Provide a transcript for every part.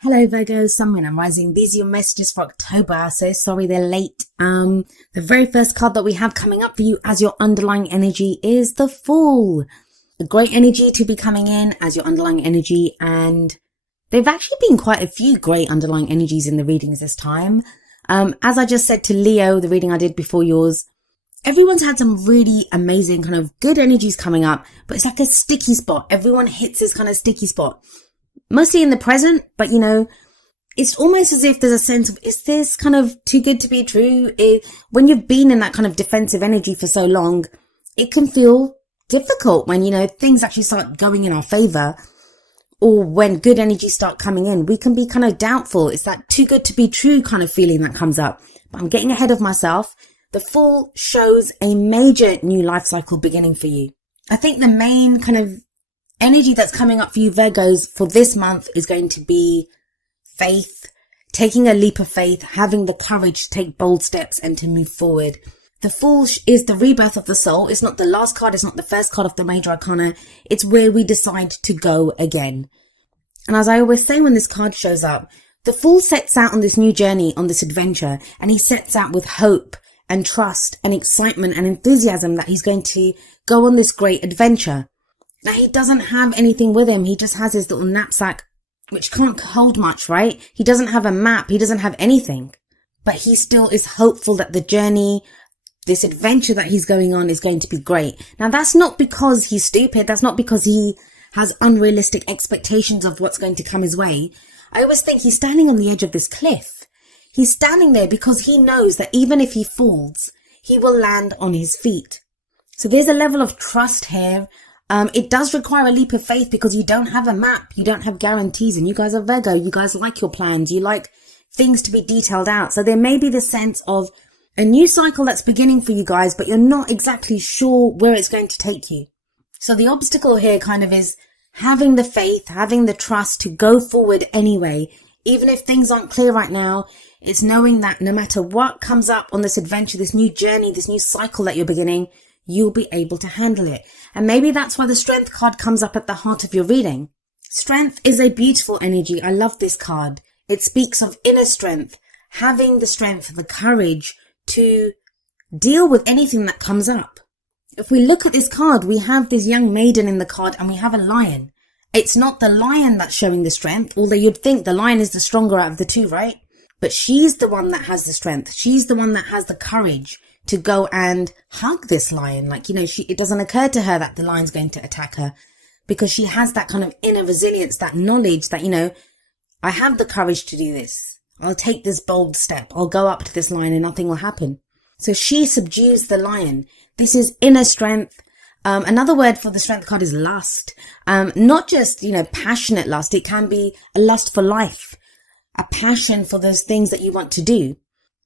Hello Virgo, Sun, Moon and Rising. These are your messages for October. So sorry they're late. The very first card that we have coming up for you as your underlying energy is the Fool. A great energy to be coming in as your underlying energy, and they've actually been quite a few great underlying energies in the readings this time. As I just said to Leo, the reading I did before yours, everyone's had some really amazing kind of good energies coming up, but it's like a sticky spot. Everyone hits this kind of sticky spot. Mostly in the present, but it's almost as if there's a sense of, is this kind of too good to be true? When you've been in that kind of defensive energy for so long, it can feel difficult when, things actually start going in our favor, or when good energies start coming in, we can be kind of doubtful. It's that too good to be true kind of feeling that comes up. But I'm getting ahead of myself. The Fool shows a major new life cycle beginning for you. I think the main kind of energy that's coming up for you Virgos for this month is going to be faith, taking a leap of faith, having the courage to take bold steps and to move forward. The Fool is the rebirth of the soul. It's not the last card. It's not the first card of the major arcana. It's where we decide to go again. And as I always say when this card shows up, the Fool sets out on this new journey, on this adventure, and he sets out with hope and trust and excitement and enthusiasm that he's going to go on this great adventure. Now, he doesn't have anything with him. He just has his little knapsack, which can't hold much, right? He doesn't have a map. He doesn't have anything. But he still is hopeful that the journey, this adventure that he's going on, is going to be great. Now, that's not because he's stupid. That's not because he has unrealistic expectations of what's going to come his way. I always think he's standing on the edge of this cliff. He's standing there because he knows that even if he falls, he will land on his feet. So there's a level of trust here. It does require a leap of faith because you don't have a map, you don't have guarantees, and you guys are Virgo, you guys like your plans, you like things to be detailed out. So there may be the sense of a new cycle that's beginning for you guys, but you're not exactly sure where it's going to take you. So the obstacle here kind of is having the faith, having the trust to go forward anyway. Even if things aren't clear right now, it's knowing that no matter what comes up on this adventure, this new journey, this new cycle that you're beginning, you'll be able to handle it. And maybe that's why the Strength card comes up at the heart of your reading. Strength is a beautiful energy. I love this card. It speaks of inner strength, having the strength, the courage to deal with anything that comes up. If we look at this card, we have this young maiden in the card and we have a lion. It's not the lion that's showing the strength, although you'd think the lion is the stronger out of the two, right? But she's the one that has the strength. She's the one that has the courage to go and hug this lion. It doesn't occur to her that the lion's going to attack her because she has that kind of inner resilience, that knowledge that, I have the courage to do this. I'll take this bold step. I'll go up to this lion and nothing will happen. So she subdues the lion. This is inner strength. Another word for the Strength card is lust. Not just, passionate lust. It can be a lust for life, a passion for those things that you want to do.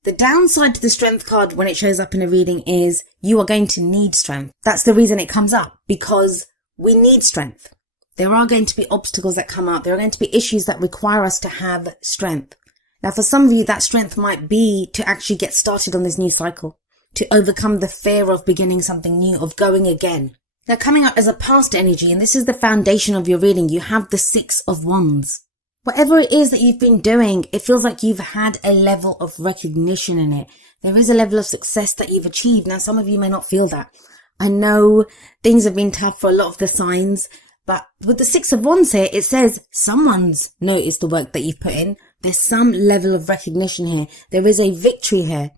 The downside to the Strength card when it shows up in a reading is you are going to need strength. That's the reason it comes up, because we need strength. There are going to be obstacles that come up. There are going to be issues that require us to have strength. Now, for some of you, that strength might be to actually get started on this new cycle, to overcome the fear of beginning something new, of going again. Now, coming up as a past energy, and this is the foundation of your reading, you have the Six of Wands. Whatever it is that you've been doing, it feels like you've had a level of recognition in it. There is a level of success that you've achieved. Now, some of you may not feel that. I know things have been tough for a lot of the signs, but with the Six of Wands here, it says someone's noticed the work that you've put in. There's some level of recognition here. There is a victory here.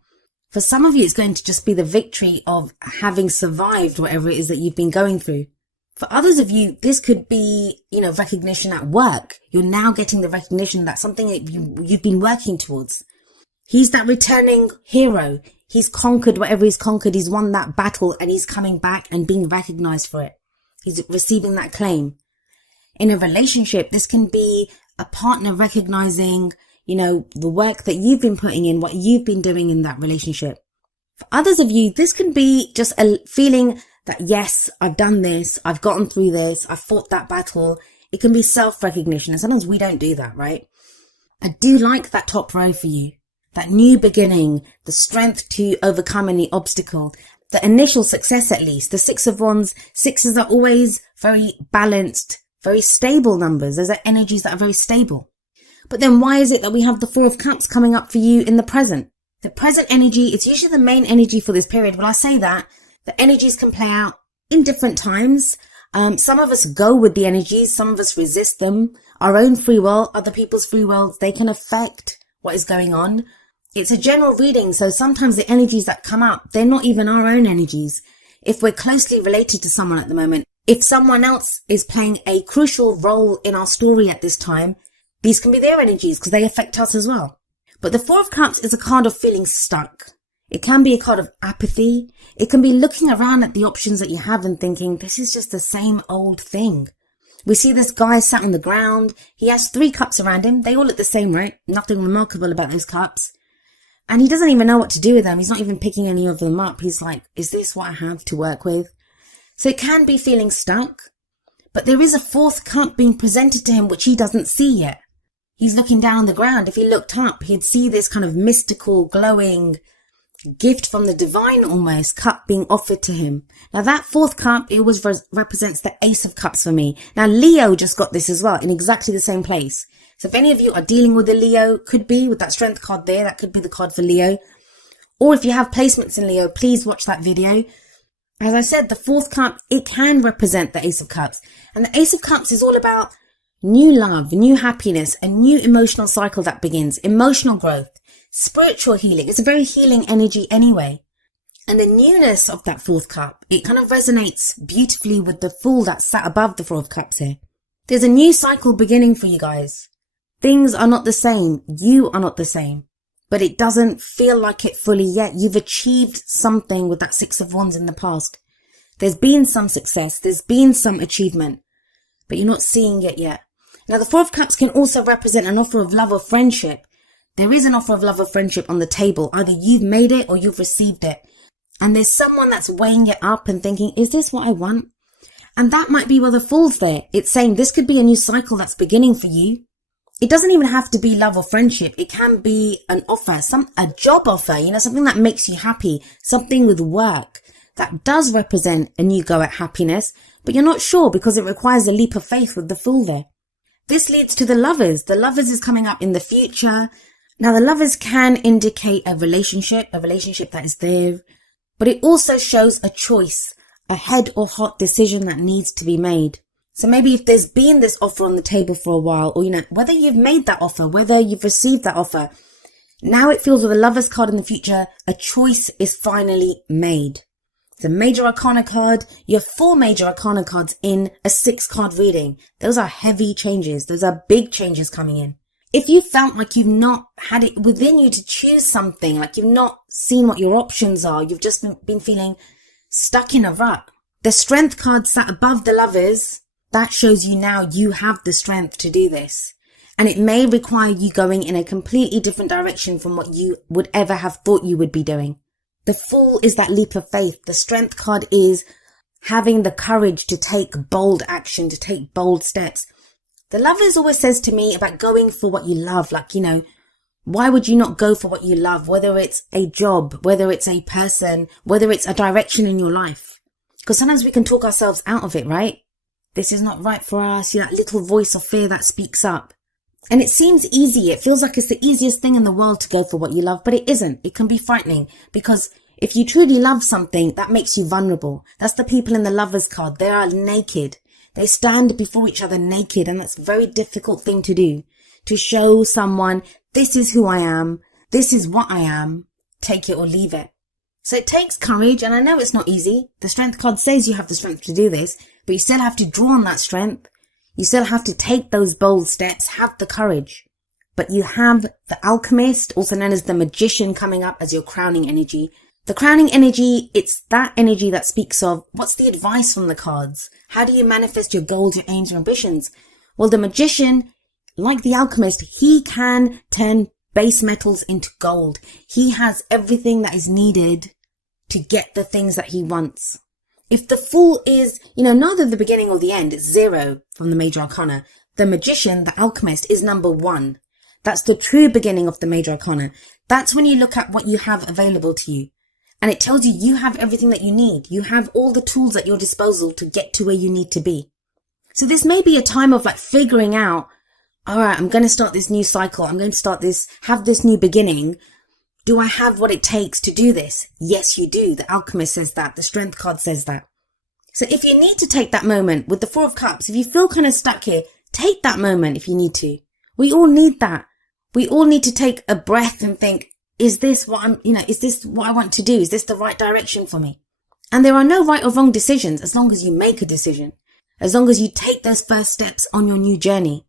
For some of you, it's going to just be the victory of having survived whatever it is that you've been going through. For others of you, this could be, recognition at work. You're now getting the recognition that something that you've been working towards. He's that returning hero. He's conquered whatever he's conquered. He's won that battle and he's coming back and being recognized for it. He's receiving that claim. In a relationship, this can be a partner recognizing, the work that you've been putting in, what you've been doing in that relationship. For others of you, this can be just a feeling that, yes, I've done this, I've gotten through this, I've fought that battle. It can be self-recognition, and sometimes we don't do that, right? I do like that top row for you. That new beginning, the strength to overcome any obstacle, the initial success at least. The Six of Wands, sixes are always very balanced, very stable numbers. Those are energies that are very stable. But then why is it that we have the Four of Cups coming up for you in the present? The present energy, it's usually the main energy for this period. When I say that, the energies can play out in different times. Some of us go with the energies, some of us resist them. Our own free will, other people's free will, they can affect what is going on. It's a general reading, so sometimes the energies that come up, they're not even our own energies. If we're closely related to someone at the moment, if someone else is playing a crucial role in our story at this time, these can be their energies because they affect us as well. But the Four of Cups is a card of feeling stuck. It can be a card of apathy. It can be looking around at the options that you have and thinking, this is just the same old thing. We see this guy sat on the ground. He has 3 cups around him. They all look the same, right? Nothing remarkable about those cups. And he doesn't even know what to do with them. He's not even picking any of them up. He's like, is this what I have to work with? So it can be feeling stuck. But there is a 4th cup being presented to him which he doesn't see yet. He's looking down on the ground. If he looked up, he'd see this kind of mystical, glowing gift from the divine almost cup being offered to him. Now that 4th cup, it always represents the Ace of Cups for me. Now Leo just got this as well in exactly the same place. So if any of you are dealing with a Leo, could be with that Strength card there, that could be the card for Leo. Or if you have placements in Leo, please watch that video. As I said, the 4th cup, it can represent the Ace of Cups. And the Ace of Cups is all about new love, new happiness, a new emotional cycle that begins, emotional growth, spiritual healing. It's a very healing energy anyway. And the newness of that 4th cup, it kind of resonates beautifully with the Fool that sat above the 4 of Cups here. There's a new cycle beginning for you guys. Things are not the same. You are not the same. But it doesn't feel like it fully yet. You've achieved something with that 6 of Wands in the past. There's been some success. There's been some achievement. But you're not seeing it yet. Now, the 4 of Cups can also represent an offer of love or friendship. There is an offer of love or friendship on the table. Either you've made it or you've received it. And there's someone that's weighing it up and thinking, is this what I want? And that might be where the Fool's there. It's saying this could be a new cycle that's beginning for you. It doesn't even have to be love or friendship. It can be an offer, a job offer, something that makes you happy, something with work. That does represent a new go at happiness, but you're not sure because it requires a leap of faith with the Fool there. This leads to the Lovers. The Lovers is coming up in the future. Now, the Lovers can indicate a relationship that is there, but it also shows a choice, a head or heart decision that needs to be made. So maybe if there's been this offer on the table for a while, or, whether you've made that offer, whether you've received that offer, now it feels with the Lovers card in the future, a choice is finally made. It's a Major Arcana card. You have 4 Major Arcana cards in a 6-card reading. Those are heavy changes. Those are big changes coming in. If you felt like you've not had it within you to choose something, like you've not seen what your options are, you've just been feeling stuck in a rut. The Strength card sat above the Lovers. That shows you now you have the strength to do this. And it may require you going in a completely different direction from what you would ever have thought you would be doing. The Fool is that leap of faith. The Strength card is having the courage to take bold action, to take bold steps. The Lovers always says to me about going for what you love. Like, why would you not go for what you love? Whether it's a job, whether it's a person, whether it's a direction in your life. Because sometimes we can talk ourselves out of it, right? This is not right for us. That little voice of fear that speaks up. And it seems easy. It feels like it's the easiest thing in the world to go for what you love, but it isn't. It can be frightening because if you truly love something, that makes you vulnerable. That's the people in the Lovers card. They are naked. They stand before each other naked, and that's a very difficult thing to do. To show someone, this is who I am. This is what I am. Take it or leave it. So it takes courage, and I know it's not easy. The Strength card says you have the strength to do this, but you still have to draw on that strength. You still have to take those bold steps, have the courage. But you have the Alchemist, also known as the Magician, coming up as your crowning energy. The crowning energy, it's that energy that speaks of what's the advice from the cards? How do you manifest your goals, your aims, your ambitions? Well, the Magician, like the Alchemist, he can turn base metals into gold. He has everything that is needed to get the things that he wants. If the Fool is, neither the beginning or the end, it's 0 from the Major Arcana. The Magician, the Alchemist, is number 1. That's the true beginning of the Major Arcana. That's when you look at what you have available to you. And it tells you you have everything that you need. You have all the tools at your disposal to get to where you need to be. So this may be a time of figuring out all right, I'm going to start this new cycle. I'm going to have this new beginning. Do I have what it takes to do this? Yes, you do. The Alchemist says that. The Strength card says that. So if you need to take that moment with the Four of Cups, if you feel kind of stuck here, take that moment if you need to. We all need that. We all need to take a breath and think, is this what is this what I want to do? Is this the right direction for me? And there are no right or wrong decisions as long as you make a decision, as long as you take those first steps on your new journey.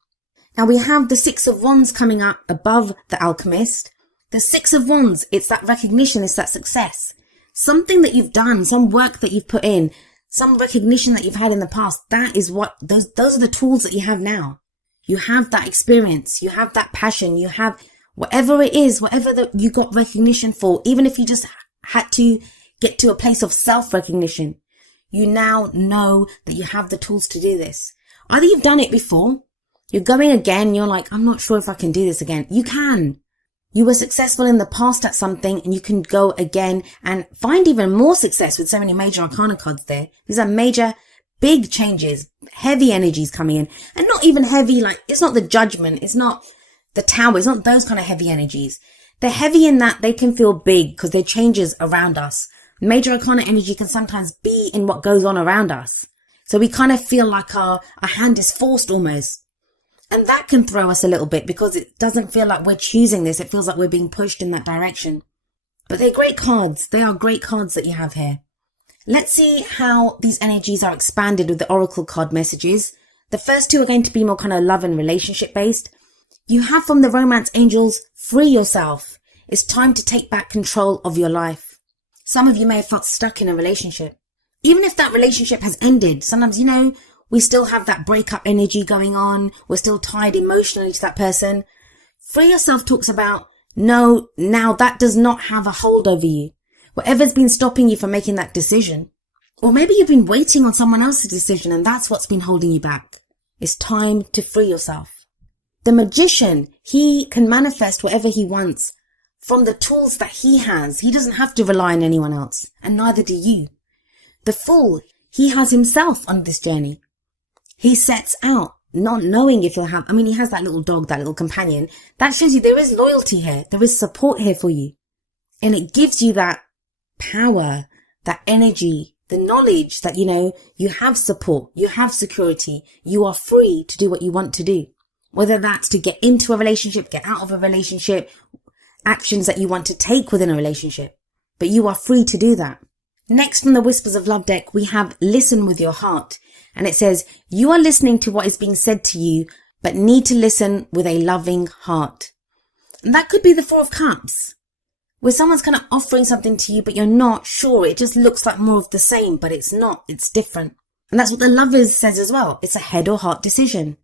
Now we have the Six of Wands coming up above the Alchemist. The Six of Wands, it's that recognition, it's that success. Something that you've done, some work that you've put in, some recognition that you've had in the past, that is what, those are the tools that you have now. You have that experience, you have that passion, you have whatever it is, whatever that you got recognition for, even if you just had to get to a place of self-recognition, you now know that you have the tools to do this. Either you've done it before, you're going again, you're like, I'm not sure if I can do this again. You can. You were successful in the past at something and you can go again and find even more success with so many major arcana cards there. These are major, big changes, heavy energies coming in, and not even heavy, like it's not the Judgment, it's not the Tower, it's not those kind of heavy energies. They're heavy in that they can feel big because they're changes around us. Major arcana energy can sometimes be in what goes on around us. So we kind of feel like our hand is forced almost. And that can throw us a little bit because it doesn't feel like we're choosing this. It feels like we're being pushed in that direction. But they're great cards. They are great cards that you have here. Let's see how these energies are expanded with the Oracle card messages. The first two are going to be more kind of love and relationship based. You have from the Romance Angels, free yourself. It's time to take back control of your life. Some of you may have felt stuck in a relationship. Even if that relationship has ended, sometimes, we still have that breakup energy going on. We're still tied emotionally to that person. Free yourself talks about, no, now that does not have a hold over you. Whatever's been stopping you from making that decision. Or maybe you've been waiting on someone else's decision and that's what's been holding you back. It's time to free yourself. The Magician, he can manifest whatever he wants from the tools that he has. He doesn't have to rely on anyone else, and neither do you. The Fool, he has himself on this journey. He sets out not knowing if he'll have, he has that little dog, that little companion. That shows you there is loyalty here. There is support here for you. And it gives you that power, that energy, the knowledge that, you have support, you have security, you are free to do what you want to do. Whether that's to get into a relationship, get out of a relationship, actions that you want to take within a relationship. But you are free to do that. Next from the Whispers of Love deck, we have Listen with Your Heart. And it says, you are listening to what is being said to you, but need to listen with a loving heart. And that could be the Four of Cups, where someone's kind of offering something to you, but you're not sure. It just looks like more of the same, but it's not. It's different. And that's what the Lovers says as well. It's a head or heart decision.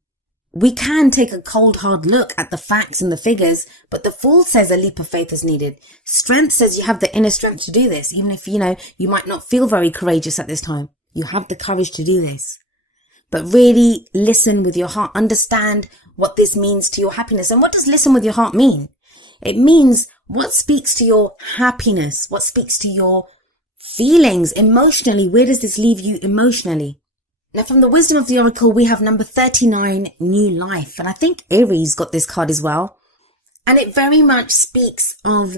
We can take a cold, hard look at the facts and the figures, but the Fool says a leap of faith is needed. Strength says you have the inner strength to do this, even if, you might not feel very courageous at this time. You have the courage to do this. But really listen with your heart. Understand what this means to your happiness. And what does listen with your heart mean? It means what speaks to your happiness, what speaks to your feelings emotionally. Where does this leave you emotionally? Now, from the Wisdom of the Oracle, we have number 39, New Life. And I think Aries got this card as well. And it very much speaks of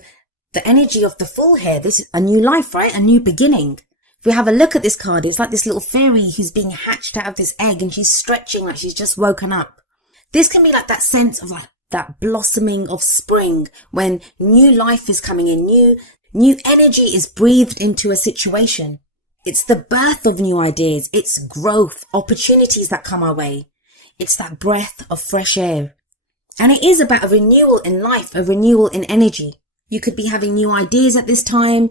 the energy of the Fool here. This is a new life, right? A new beginning. If we have a look at this card, it's like this little fairy who's being hatched out of this egg and she's stretching like she's just woken up. This can be like that sense of like that blossoming of spring when new life is coming in, new energy is breathed into a situation. It's the birth of new ideas. It's growth, opportunities that come our way. It's that breath of fresh air. And it is about a renewal in life, a renewal in energy. You could be having new ideas at this time,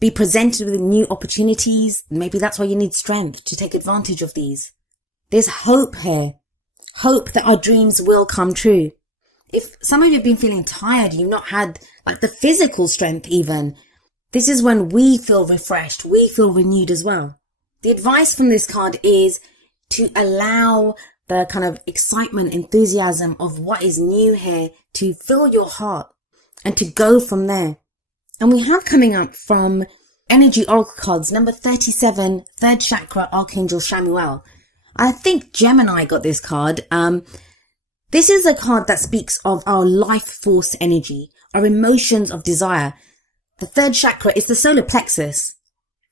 be presented with new opportunities. Maybe that's why you need strength to take advantage of these. There's hope here. Hope that our dreams will come true. If some of you have been feeling tired, you've not had like the physical strength even, this is when we feel refreshed, we feel renewed as well. The advice from this card is to allow the kind of excitement, enthusiasm of what is new here to fill your heart and to go from there. And we have coming up from Energy Oracle cards, number 37, third chakra, Archangel Shamuel. I think Gemini got this card. The This is a card that speaks of our life force energy, our emotions of desire. The third chakra is the solar plexus,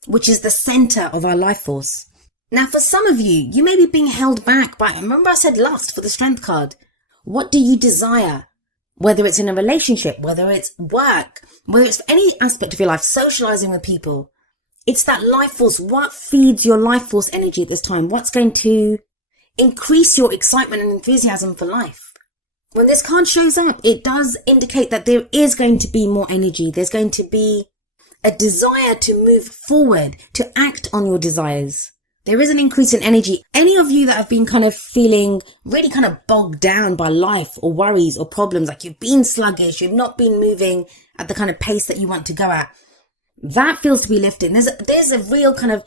which is the center of our life force. Now, for some of you, you may be being held back by, remember I said lust for the strength card. What do you desire? Whether it's in a relationship, whether it's work, whether it's any aspect of your life, socializing with people. It's that life force. What feeds your life force energy at this time? What's going to increase your excitement and enthusiasm for life? When this card shows up, it does indicate that there is going to be more energy. There's going to be a desire to move forward, to act on your desires. There is an increase in energy. Any of you that have been kind of feeling really kind of bogged down by life or worries or problems, like you've been sluggish, you've not been moving at the kind of pace that you want to go at, that feels to be lifted. There's a real kind of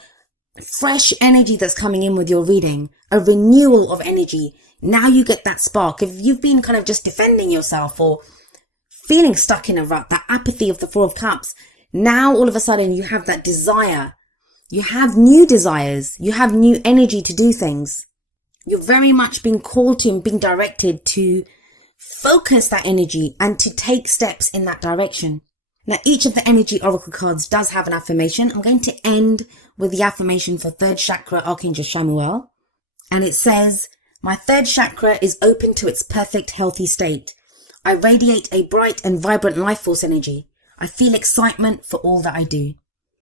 fresh energy that's coming in with your reading, a renewal of energy. Now you get that spark. If you've been kind of just defending yourself or feeling stuck in a rut, that apathy of the Four of Cups, now all of a sudden you have that desire. You have new desires. You have new energy to do things. You're very much being called to and being directed to focus that energy and to take steps in that direction. Now, each of the energy oracle cards does have an affirmation. I'm going to end with the affirmation for third chakra, Archangel Chamuel. And it says, my third chakra is open to its perfect healthy state. I radiate a bright and vibrant life force energy. I feel excitement for all that I do.